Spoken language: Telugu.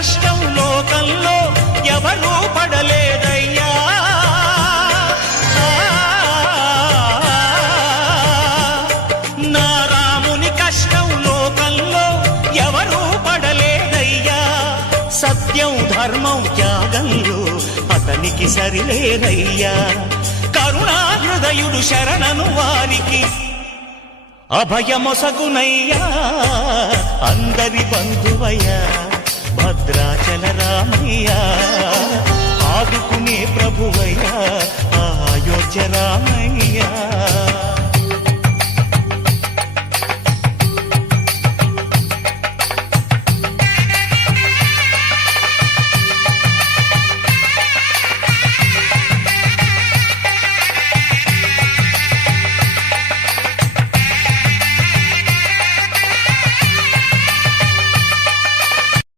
కష్టం లోకంలో ఎవరూ పడలేదయ్యా. నా రాముని కష్టం లోకంలో ఎవరూ పడలేదయ్యా. సత్యం ధర్మం త్యాగంలో అతనికి సరిలేరయ్యా. కరుణా హృదయుడు శరణను వారికి అభయమొసగునయ్యా. అందరి బంధువయ్యా భద్రాచల రామయ్యా. ఆదుకునే ప్రభువయ్యా అయోధ్య రామయ్యా.